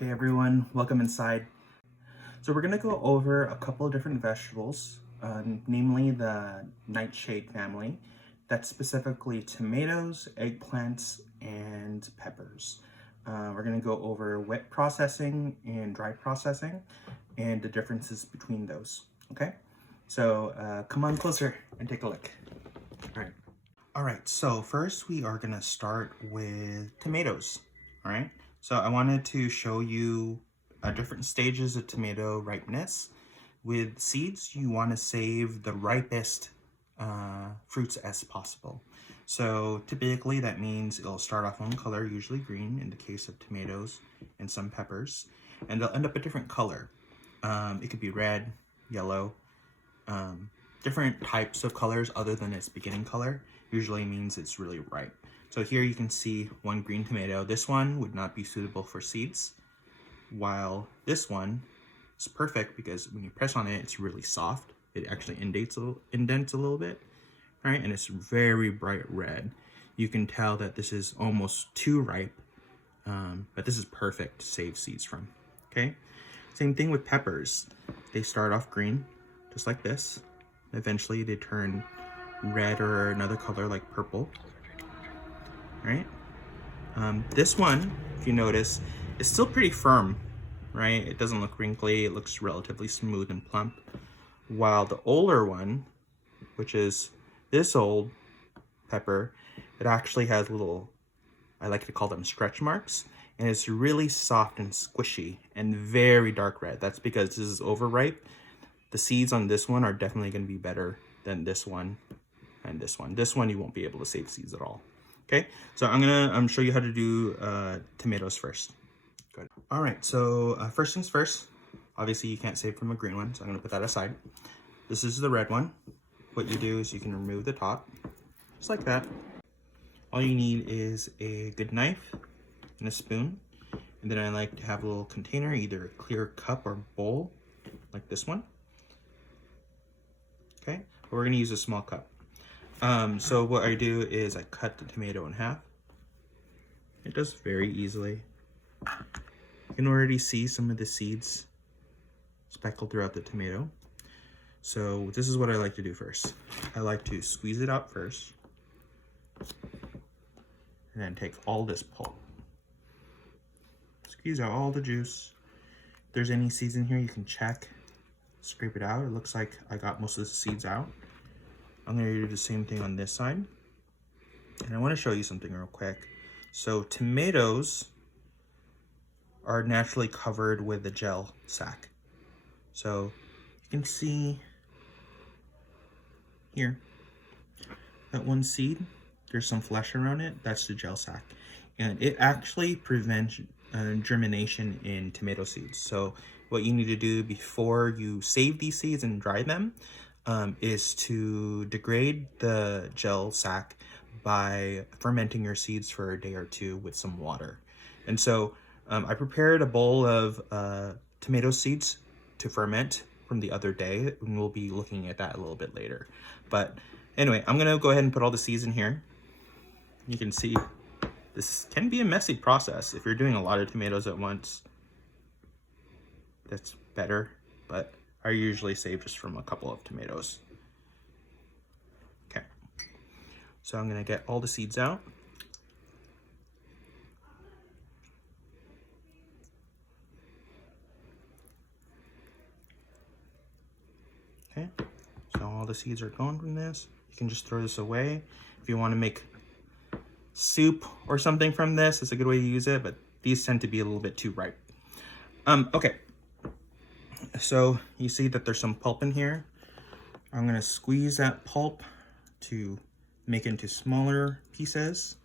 Okay everyone, welcome inside. So we're gonna go over a couple of different vegetables, namely the nightshade family. That's specifically tomatoes, eggplants, and peppers. We're gonna go over wet processing and dry processing and the differences between those, okay? So come on closer and take a look. All right, so first we are gonna start with tomatoes, all right? So I wanted to show you different stages of tomato ripeness. With seeds, you wanna save the ripest fruits as possible. So typically that means it'll start off one color, usually green in the case of tomatoes and some peppers, and they'll end up a different color. It could be red, yellow, different types of colors other than its beginning color usually means it's really ripe. So here you can see one green tomato. This one would not be suitable for seeds, while this one is perfect because when you press on it, it's really soft. It actually indents a little bit, right? And it's very bright red. You can tell that this is almost too ripe, but this is perfect to save seeds from, okay? Same thing with peppers. They start off green, just like this. Eventually they turn red or another color like purple, right? This one, if you notice, is still pretty firm, right? It doesn't look wrinkly, it looks relatively smooth and plump. While the older one, which is this old pepper, it actually has little, I like to call them stretch marks, and it's really soft and squishy and very dark red. That's because this is overripe. The seeds on this one are definitely going to be better than this one and this one. This one you won't be able to save seeds at all. Okay, so I'm gonna show you how to do tomatoes first. Good. All right, so first things first. Obviously you can't save from a green one, so I'm gonna put that aside. This is the red one. What you do is you can remove the top, just like that. All you need is a good knife and a spoon. And then I like to have a little container, either a clear cup or bowl, like this one. Okay, but we're gonna use a small cup. So what I do is I cut the tomato in half. It does very easily. You can already see some of the seeds speckled throughout the tomato. So this is what I like to do first. I like to squeeze it out first, and then take all this pulp. Squeeze out all the juice. If there's any seeds in here, you can check. Scrape it out. It looks like I got most of the seeds out. I'm going to do the same thing on this side. And I want to show you something real quick. So tomatoes are naturally covered with a gel sac. So you can see here, that one seed, there's some flesh around it. That's the gel sac. And it actually prevents germination in tomato seeds. So what you need to do before you save these seeds and dry them is to degrade the gel sac by fermenting your seeds for a day or two with some water. And so I prepared a bowl of tomato seeds to ferment from the other day, and we'll be looking at that a little bit later. But anyway, I'm gonna go ahead and put all the seeds in here. You can see this can be a messy process. If you're doing a lot of tomatoes at once, that's better, but I usually save just from a couple of tomatoes. Okay, so I'm gonna get all the seeds out. Okay, so all the seeds are gone from this. You can just throw this away. If you want to make soup or something from this, it's a good way to use it, but these tend to be a little bit too ripe. Okay, so you see that there's some pulp in here. I'm gonna squeeze that pulp to make it into smaller pieces.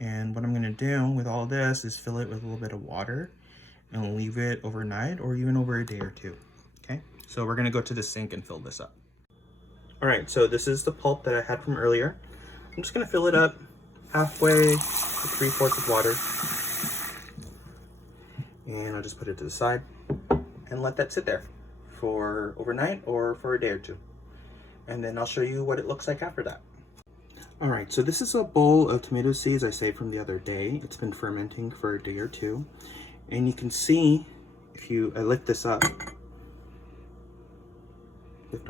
And what I'm gonna do with all this is fill it with a little bit of water and leave it overnight or even over a day or two, okay? So we're gonna go to the sink and fill this up. All right, so this is the pulp that I had from earlier. I'm just gonna fill it up halfway to 3/4 of water. And I'll just put it to the side and let that sit there for overnight or for a day or two. And then I'll show you what it looks like after that. All right, so this is a bowl of tomato seeds I saved from the other day. It's been fermenting for a day or two. And you can see, if I lift this up, you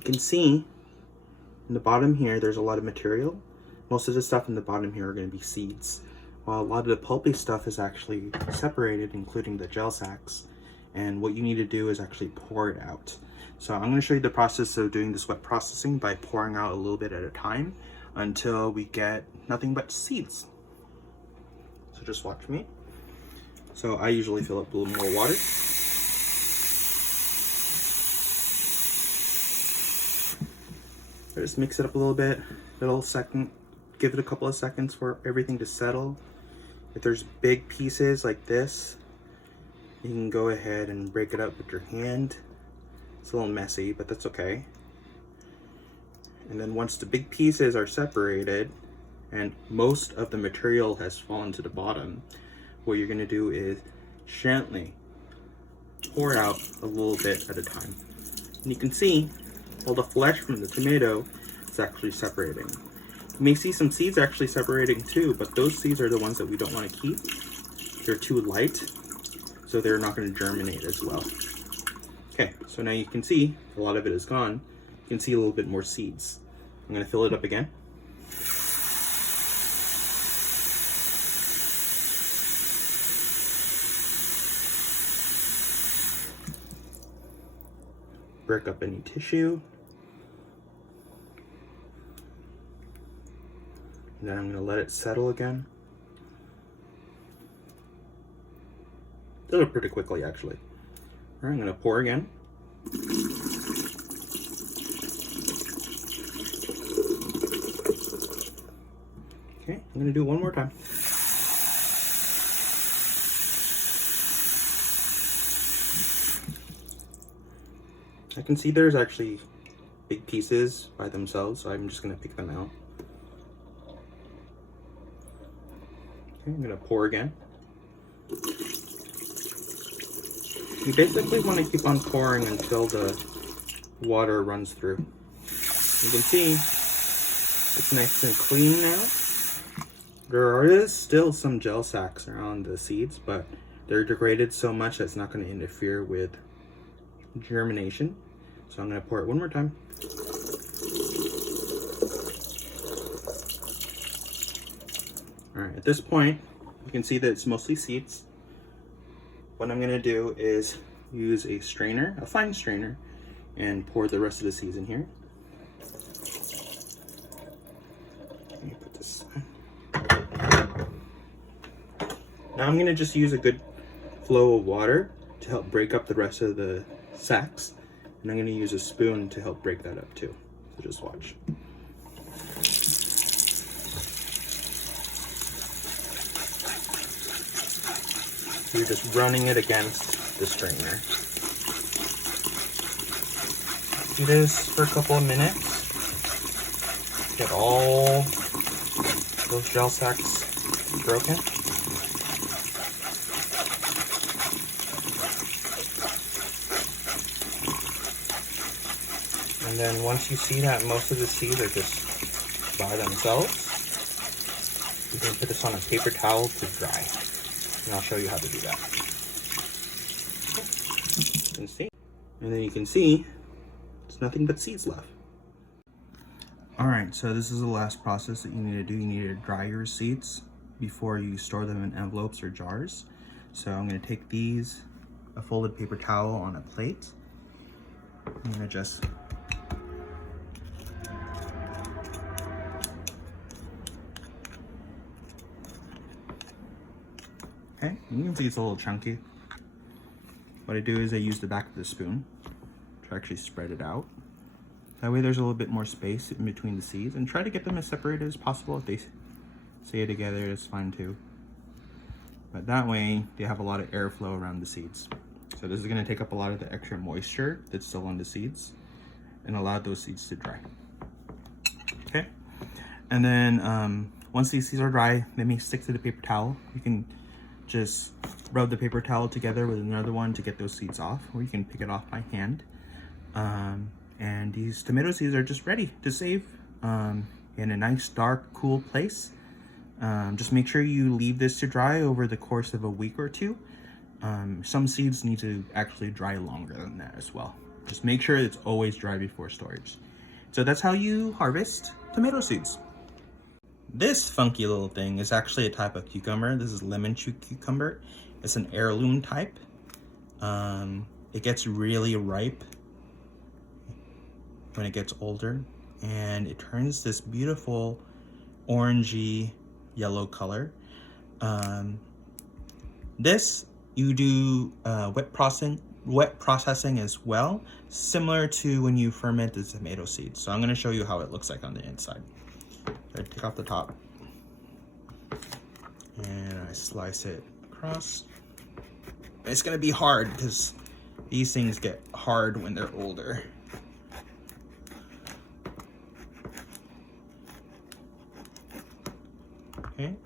can see in the bottom here, there's a lot of material. Most of the stuff in the bottom here are going to be seeds, while a lot of the pulpy stuff is actually separated, including the gel sacks. And what you need to do is actually pour it out. So I'm going to show you the process of doing this wet processing by pouring out a little bit at a time until we get nothing but seeds. So just watch me. So I usually fill up a little more water. I just mix it up a little bit, give it a couple of seconds for everything to settle. If there's big pieces like this, you can go ahead and break it up with your hand. It's a little messy, but that's okay. And then once the big pieces are separated and most of the material has fallen to the bottom, what you're going to do is gently pour out a little bit at a time. And you can see all the flesh from the tomato is actually separating. You may see some seeds actually separating too, but those seeds are the ones that we don't want to keep. They're too light, so they're not going to germinate as well. Okay, so now you can see a lot of it is gone. You can see a little bit more seeds. I'm going to fill it up again. Break up any tissue. And then I'm going to let it settle again. Settle pretty quickly, actually. All right, I'm going to pour again. Okay, I'm going to do it one more time. I can see there's actually big pieces by themselves, so I'm just going to pick them out. Okay, I'm going to pour again. You basically want to keep on pouring until the water runs through. You can see it's nice and clean now. There is still some gel sacks around the seeds, but they're degraded so much that it's not going to interfere with germination. So I'm going to pour it one more time. All right, at this point, you can see that it's mostly seeds. What I'm going to do is use a strainer, a fine strainer, and pour the rest of the seeds in here. Let me put this aside. Now I'm going to just use a good flow of water to help break up the rest of the sacks. And I'm going to use a spoon to help break that up too. So just watch. So you're just running it against the strainer. Do this for a couple of minutes. Get all those gel sacks broken. And then once you see that most of the seeds are just by themselves, you can put this on a paper towel to dry. And I'll show you how to do that. And then you can see there's nothing but seeds left. Alright, so this is the last process that you need to do. You need to dry your seeds before you store them in envelopes or jars. So I'm going to take these, a folded paper towel on a plate. I'm going to just okay, you can see it's a little chunky. What I do is I use the back of the spoon to actually spread it out. That way there's a little bit more space in between the seeds, and try to get them as separated as possible. If they stay together, it's fine too. But that way they have a lot of airflow around the seeds. So this is going to take up a lot of the extra moisture that's still on the seeds and allow those seeds to dry. Okay, and then once these seeds are dry, they may stick to the paper towel. You can just rub the paper towel together with another one to get those seeds off, or you can pick it off by hand. And these tomato seeds are just ready to save in a nice, dark, cool place. Just make sure you leave this to dry over the course of a week or two. Some seeds need to actually dry longer than that as well. Just make sure it's always dry before storage. So that's how you harvest tomato seeds. This funky little thing is actually a type of cucumber. This is lemon chew cucumber. It's an heirloom type. It gets really ripe when it gets older, and it turns this beautiful orangey yellow color. This you do wet processing as well, similar to when you ferment the tomato seeds. So I'm going to show you how it looks like on the inside. I take off the top and I slice it across. It's going to be hard because these things get hard when they're older. Okay, you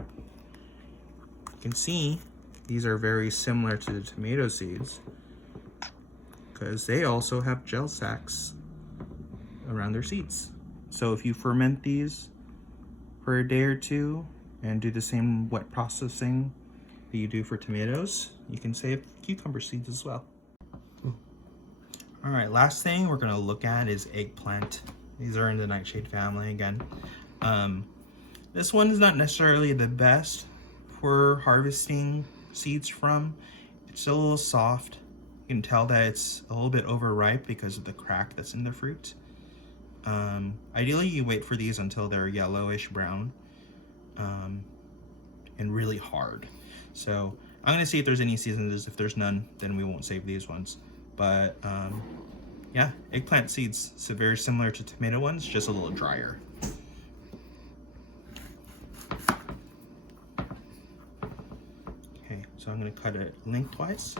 can see these are very similar to the tomato seeds because they also have gel sacs around their seeds. So if you ferment these for a day or two and do the same wet processing that you do for tomatoes, you can save cucumber seeds as well. All right, last thing we're gonna look at is eggplant. These are in the nightshade family again. This one is not necessarily the best for harvesting seeds from. It's a little soft. You can tell that it's a little bit overripe because of the crack that's in the fruit. Ideally, you wait for these until they're yellowish brown and really hard. So I'm gonna see if there's any seasons. If there's none, then we won't save these ones. But yeah, eggplant seeds, so very similar to tomato ones, just a little drier. Okay, so I'm gonna cut it lengthwise.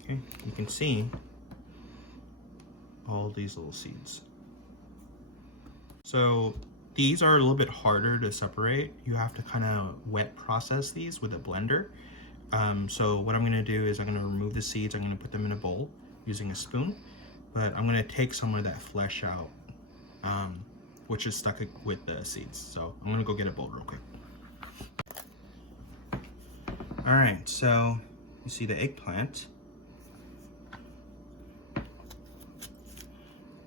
Okay, you can see all these little seeds. So these are a little bit harder to separate. You have to kind of wet process these with a blender. So what I'm gonna do is I'm gonna remove the seeds. I'm gonna put them in a bowl using a spoon, but I'm gonna take some of that flesh out, which is stuck with the seeds. So I'm gonna go get a bowl real quick. All right, so you see the eggplant.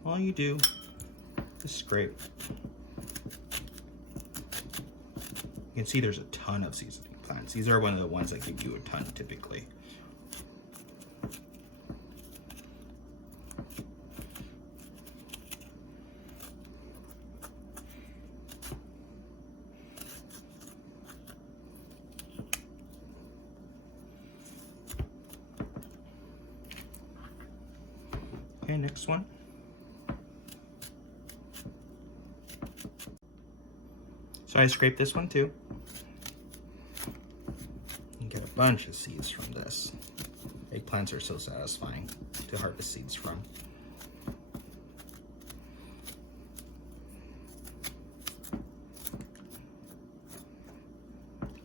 All you do is scrape. You can see there's a ton of seasoning plants. These are one of the ones that give you a ton typically. Okay, next one. So I scraped this one too. You get a bunch of seeds from this. Eggplants are so satisfying to harvest seeds from.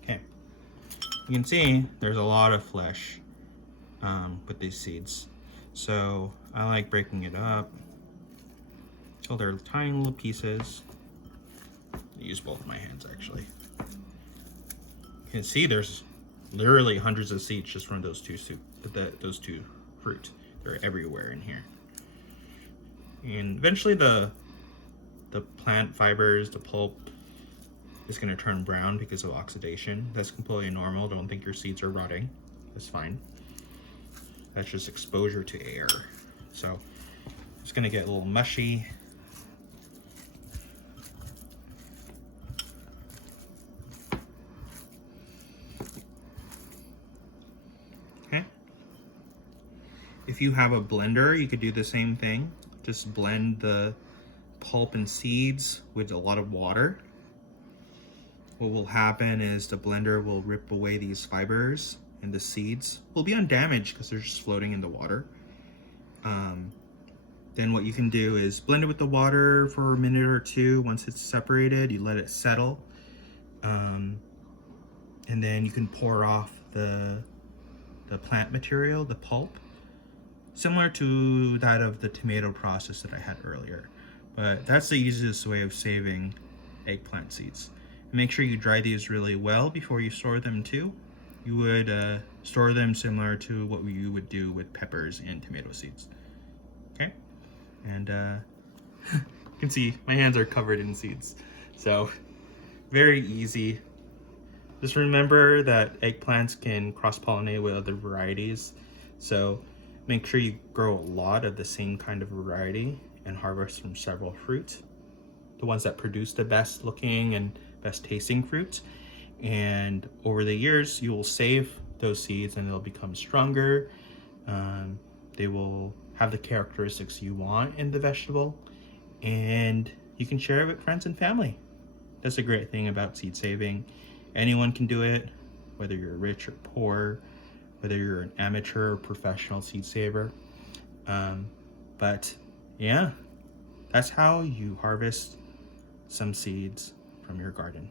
Okay, you can see there's a lot of flesh with these seeds. So I like breaking it up till they're tiny little pieces. I use both of my hands actually. You can see there's literally hundreds of seeds just from those two fruit. They're everywhere in here. And eventually the plant fibers, the pulp, is going to turn brown because of oxidation. That's completely normal. Don't think your seeds are rotting. That's fine. That's just exposure to air. So it's going to get a little mushy. If you have a blender, you could do the same thing. Just blend the pulp and seeds with a lot of water. What will happen is the blender will rip away these fibers and the seeds will be undamaged because they're just floating in the water. Then what you can do is blend it with the water for a minute or two. Once it's separated, you let it settle. And then you can pour off the plant material, the pulp, similar to that of the tomato process that I had earlier. But that's the easiest way of saving eggplant seeds. Make sure you dry these really well before you store them too. You would store them similar to what you would do with peppers and tomato seeds. Okay? And you can see my hands are covered in seeds. So very easy. Just remember that eggplants can cross-pollinate with other varieties. So make sure you grow a lot of the same kind of variety and harvest from several fruits. The ones that produce the best looking and best tasting fruits. And over the years, you will save those seeds and they'll become stronger. They will have the characteristics you want in the vegetable, and you can share it with friends and family. That's a great thing about seed saving. Anyone can do it, whether you're rich or poor, whether you're an amateur or professional seed saver. But yeah, that's how you harvest some seeds from your garden.